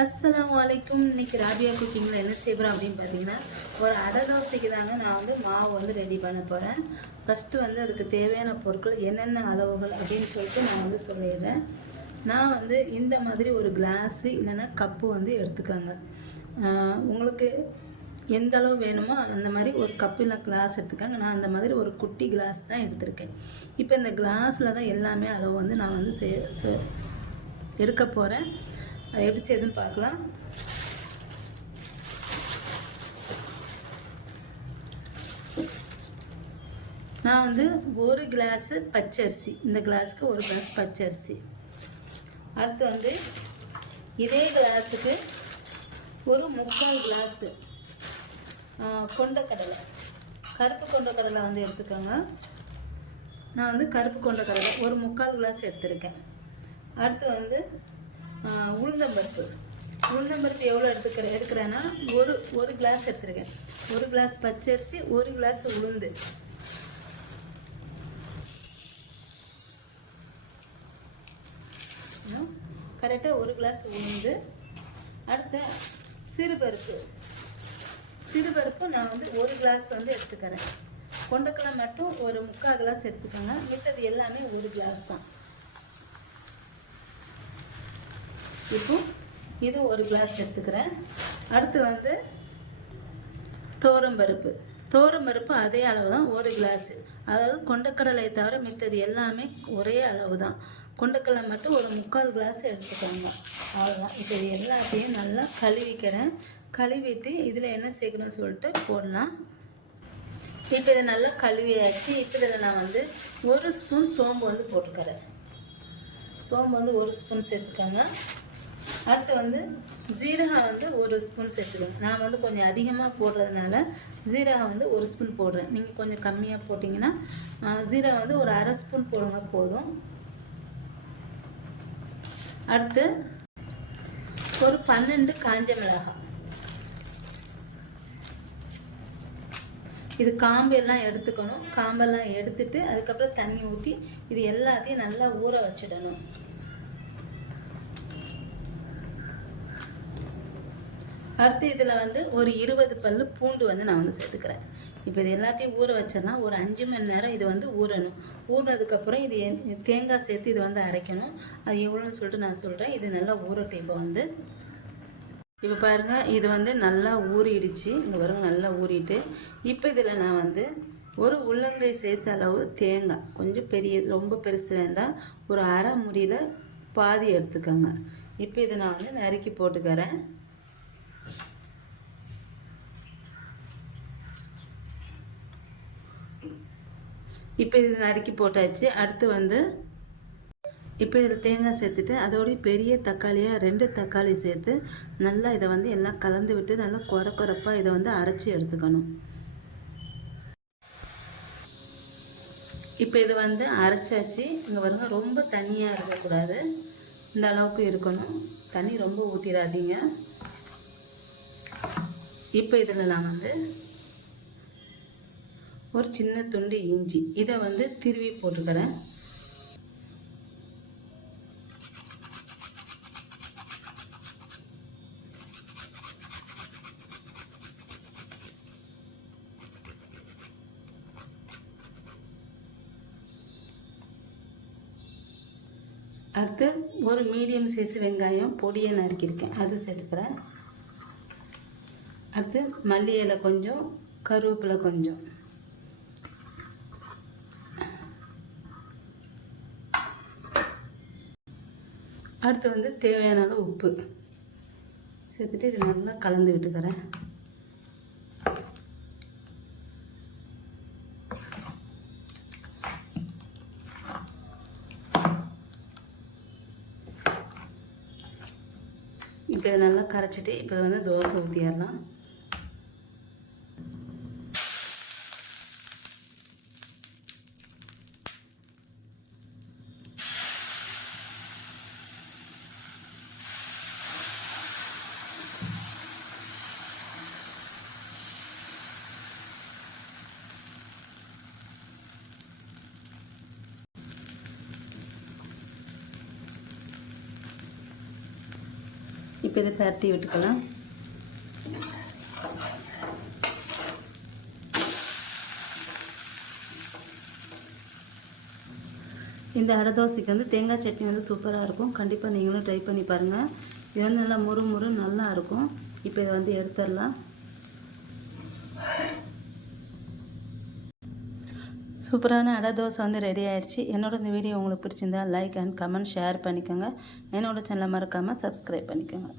அஸ்ஸலாமு அலைக்கும். இன்னைக்கு ராபியா குக்கிங்கில் என்ன செய்கிறோம் அப்படின்னு பார்த்தீங்கன்னா, ஒரு அடை தோசைக்கு தாங்க நான் வந்து மாவு வந்து ரெடி பண்ண போகிறேன். ஃபஸ்ட்டு வந்து அதுக்கு தேவையான பொருட்கள் என்னென்ன அளவுகள் அப்படின்னு சொல்லிட்டு நான் வந்து சொல்லிடுறேன். நான் வந்து இந்த மாதிரி ஒரு கிளாஸு இல்லைன்னா கப்பு வந்து எடுத்துக்கோங்க. உங்களுக்கு எந்த அளவு வேணுமோ அந்த மாதிரி ஒரு கப்பு இல்லை கிளாஸ் எடுத்துக்கோங்க. நான் அந்த மாதிரி ஒரு குட்டி கிளாஸ் தான் எடுத்திருக்கேன். இப்போ இந்த கிளாஸில் தான் எல்லாமே அளவு வந்து நான் வந்து எடுக்க போகிறேன். அது எப்படி செய்யுதுன்னு பார்க்கலாம். நான் வந்து ஒரு கிளாஸு பச்சரிசி, இந்த கிளாஸுக்கு ஒரு கிளாஸ் பச்சரிசி. அடுத்து வந்து இதே கிளாஸுக்கு ஒரு 3/4 கிளாஸு கொண்டக்கடலை, கருப்பு கொண்டக்கடலை வந்து எடுத்துக்கோங்க. நான் வந்து கருப்பு கொண்டக்கடலை ஒரு 3/4 கிளாஸ் எடுத்திருக்கேன். அடுத்து வந்து உளுந்தம்பருப்பு எவ்வளோ எடுக்கிறேன்னா ஒரு கிளாஸ் எடுத்துருக்கேன். ஒரு கிளாஸ் பச்சரிசி, ஒரு கிளாஸ் உளுந்து. கரெக்டாக ஒரு கிளாஸ் உளுந்து. அடுத்து சிறுபருப்பு நான் வந்து ஒரு கிளாஸ் வந்து எடுத்துக்கிறேன். கொண்டக்கடலை மட்டும் ஒரு 3/4 கிளாஸ் எடுத்துக்கோங்க. மித்தது எல்லாமே ஒரு கிளாஸ் தான். இப்போ இது ஒரு கிளாஸ் எடுத்துக்கிறேன். அடுத்து வந்து துவரம்பருப்பு அதே அளவு தான், ஒரு கிளாஸு. அதாவது கொண்டக்கடலை தவிர மித்தது எல்லாமே ஒரே அளவு தான். கொண்டக்கடலை மட்டும் ஒரு 3/4 கிளாஸ் எடுத்துக்கோங்க. அவ்வளோதான். இப்போ இது எல்லாத்தையும் நல்லா கழுவிக்கிறேன். கழுவிட்டு இதில் என்ன சேர்க்கணும்னு சொல்லிட்டு போடலாம். இப்போ இதை நல்லா கழுவியாச்சு. இப்போ இதில் நான் வந்து 1 ஸ்பூன் சோம்பு வந்து போட்டுக்கிறேன். சோம்பு வந்து 1 ஸ்பூன் சேர்த்துக்கோங்க. அடுத்து வந்து ஜீரகம் வந்து 1 ஸ்பூன் சேர்த்துக்கோங்க. நான் வந்து கொஞ்சம் அதிகமாக போடுறதுனால ஜீரகம் வந்து 1 ஸ்பூன் போடுறேன். நீங்கள் கொஞ்சம் கம்மியாக போட்டிங்கன்னா ஜீரகம் வந்து ஒரு 1/2 ஸ்பூன் போடுங்க போதும். அடுத்து ஒரு 12 காஞ்ச மிளகாய். இது காம்பெல்லாம் எடுத்துக்கணும். காம்பெல்லாம் எடுத்துட்டு அதுக்கப்புறம் தண்ணி ஊற்றி இது எல்லாத்தையும் நல்லா ஊற வச்சிடணும். அடுத்து இதில் வந்து ஒரு 20 பல் பூண்டு வந்து நான் வந்து சேர்த்துக்கிறேன். இப்போ இது எல்லாத்தையும் ஊற வச்சேன்னா ஒரு 5 மணி நேரம் இது வந்து ஊறணும். ஊறினதுக்கப்புறம் இது தேங்காய் சேர்த்து இது வந்து அரைக்கணும். அது எவ்வளோன்னு சொல்லிட்டு நான் சொல்கிறேன். இது நல்லா ஊறட்டும். இப்போ பாருங்கள், இது வந்து நல்லா ஊறிடுச்சு. இங்கே பாருங்கள், நல்லா ஊறிட்டு இப்போ இதில் நான் வந்து ஒரு உள்ளங்கை சைஸ் அளவு தேங்காய், கொஞ்சம் பெரிய, ரொம்ப பெருசு வேண்டாம், ஒரு அரை முறியில் பாதி எடுத்துக்கோங்க. இப்போ இதை நான் வந்து நறுக்கி போட்டுக்கிறேன். இப்போ இது நறுக்கி போட்டாச்சு. அடுத்து வந்து இப்போ இதில் தேங்காய் சேர்த்துட்டு அதோடைய பெரிய தக்காளியாக 2 தக்காளி சேர்த்து நல்லா இதை வந்து எல்லாம் கலந்து விட்டு நல்லா கொரப்பாக இதை வந்து அரைச்சி எடுத்துக்கணும். இப்போ இது வந்து அரைச்சாச்சு. இங்கே பாருங்க, ரொம்ப தண்ணியாக இருக்கக்கூடாது, இந்த அளவுக்கு இருக்கணும். தண்ணி ரொம்ப ஊற்றிடாதீங்க. இப்போ இதில் நான் வந்து ஒரு சின்ன துண்டு இஞ்சி இதை வந்து திருவி போட்டுக்கிறேன். அடுத்து ஒரு மீடியம் சைஸ் வெங்காயம் பொடியை நறுக்கியிருக்கேன், அது சேர்த்துக்கிறேன். அடுத்து மல்லி இலை கொஞ்சம், கருவேப்பிலை கொஞ்சம். அடுத்து வந்து தேவையான அளவு உப்பு சேர்த்துட்டு இது நல்லா கலந்து விட்டுக்கிறேன். இப்போ இதை நல்லா கரைச்சிட்டு இப்போ வந்து தோசை ஊற்றிடலாம். இப்போ இதை பரட்டி விட்டுக்கலாம். இந்த அடை தோசைக்கு வந்து தேங்காய் சட்னி வந்து சூப்பராக இருக்கும். கண்டிப்பாக நீங்களும் ட்ரை பண்ணி பாருங்கள். இது வந்து நல்லா முறு நல்லா இருக்கும். இப்போ இதை வந்து எடுத்துடலாம். சூப்பரான அடை தோசை வந்து ரெடி ஆகிடுச்சு. என்னோட இந்த வீடியோ உங்களுக்கு பிடிச்சிருந்தா லைக் அண்ட் கமெண்ட் ஷேர் பண்ணிக்கோங்க. என்னோடய சேனலை மறக்காமல் சப்ஸ்கிரைப் பண்ணிக்கோங்க.